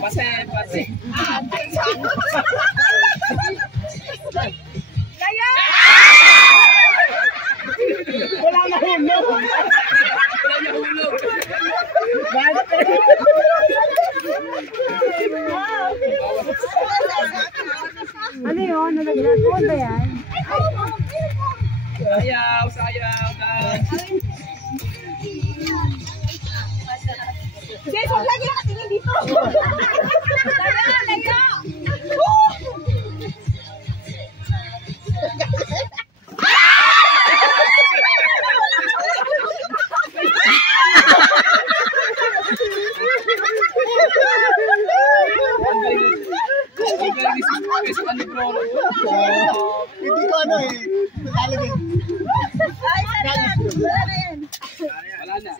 Pase. Kaya! Wala na hulog. Ano yun? Nalagyan ko ba yan? Sayaw, guys. Guys, huwag lagi nakatingin dito. Laya! Hindi ko ano eh. Nalalagay. Ay, wala na yan. Wala na.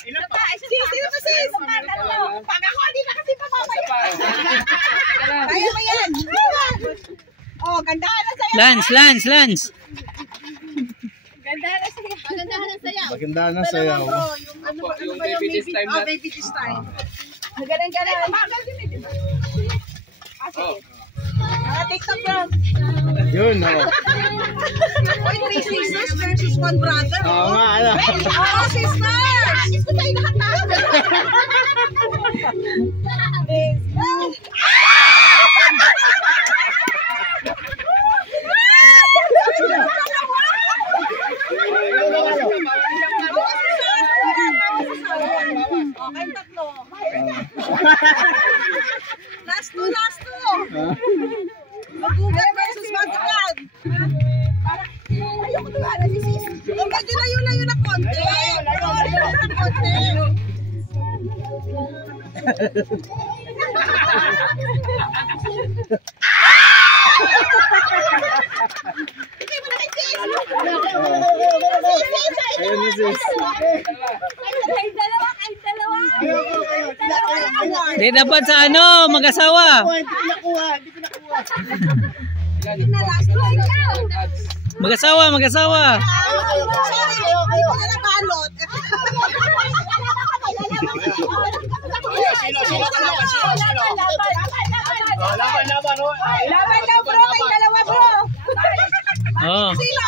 Sino pa sis? Pag ako, hindi na kasi pamamaya. Kaya ba yan? Oh, gandahan na sa'yo. Lance. Gandahan na sa'yo. Magandahan na sa'yo. Maganda na sayaw. Yung baby this time na. Baby this time. Magalang. Magal din eh, di ba? TikTok bro. Yun, oh. Oy, 3 sisters versus 1 brother. Oo nga, ano. Oh, sisters! Gusto tayo nakatawa. Okay, tatlo. Last two. Mag-Google versus Mag-Vlog. Ayoko na nga si sis. Medyo layo na konti. Hindi mo na kay sis. Ayun na sis. Kahit dalawa. Di dapat sa ano, mag-asawa. Hindi ko nakuha. Hindi na last two. Mag-asawa. Sorry, hindi ko na nabalot. Laban daw bro, may dalawa bro. Oh. Sino?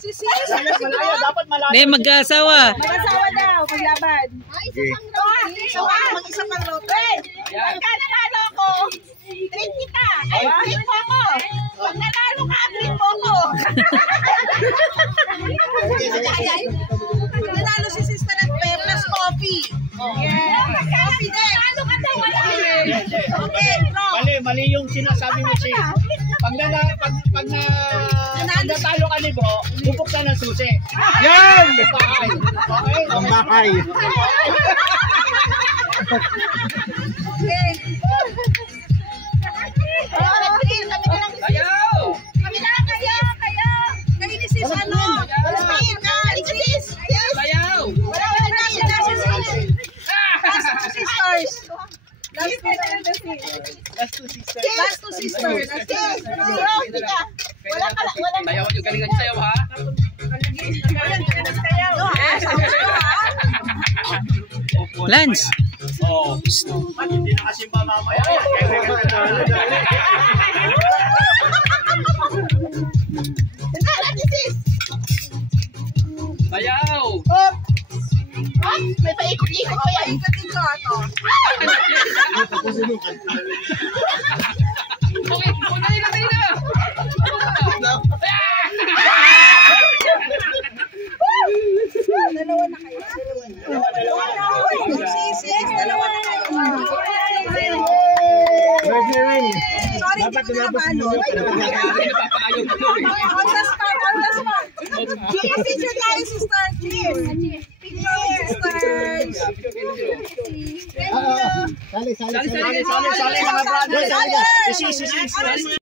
Si sis. Dapat malayo. Di mag-asawa. Mag-asawa daw, paglaban. Mag-isa pang lote. Pagka nanalo ako, treat kita. Ay, treat mo ako. Pag nanalo ka, treat mo ako. Pag nanalo si sister at plus coffee. Coffee din. Okay, bro. Mali yung sinasabi mo sis. Pag natalo ka ni bro, bubuksan ng susi. Yan! Ang bahay. Okay. Sayaw! Kami lang kayo. Kayo ni sis ano? Smile ka. Sis. Sayaw! Wala na si sis. Last two sisters. Last two sisters. Bro, hindi ka. Wala. Sayaw, yung galingan niya sayaw, ha? Lance. Oh. Hindi na kasi mamamaya. Sayaw! May paikot-ikot ko yan. Paikot-ikot ako. Okay, kunay na! Dalawa na kayo. Sis, dalawa na kayo. Sorry, hindi ko na napalo. On the spot. Picture tayo, sister. Cheers. Picture, sisters. Thank you. Sali mga brother. Sali.